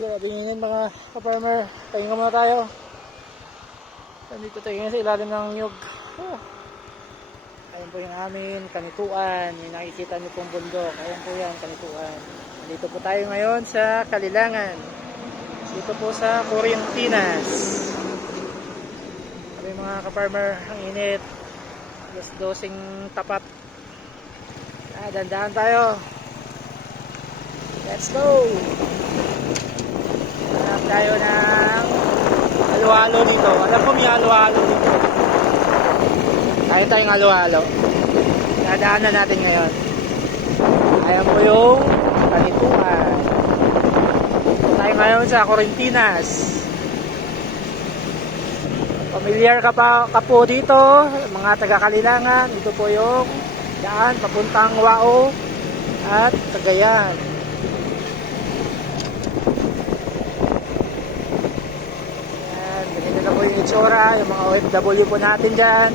Grabe yun mga ka-farmer. Pahinga muna tayo. Nandito tayo ngayon sa ilalim ng nyug. Ayan po yung amin, kanituan. Yung nakikita niyo pong bundok. Ayan po yan, kanituan. Nandito po tayo ngayon sa Kalilangan. Dito po sa Corrientinas. Sabi mga ka-farmer, ang init. Alas 12 tapat. Dandaan tayo. Let's go! Hanap tayo ng halo-halo dito. Alam ko may halo-halo dito. Kaya tayong halo-halo. Dadaanan natin ngayon. Ayan po yung kanituan. Tayo ngayon sa Corrientinas. Familiar ka po dito, mga taga-Kalilangan. Ito po yung daan papuntang Wao at Cagayan. Ayan, ganito na po yung itsura, yung mga OFW po natin dyan.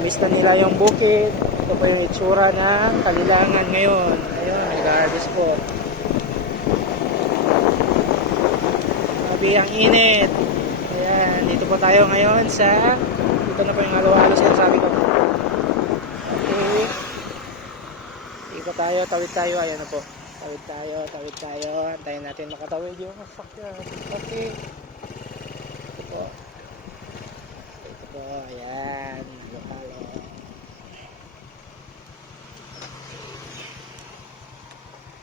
Miss na nila yung bukid. Ito po yung itsura ng Kalilangan ngayon. Ayun, nag-harvest po. Sabi ang init. Ayan, dito po tayo ngayon sa, dito na po yung halo-halo sinasabi ko. Okay. Ikot tayo, tawid tayo. Ayan na po. Tawid tayo. Antayin natin makatawid yung sasakyan. Okay.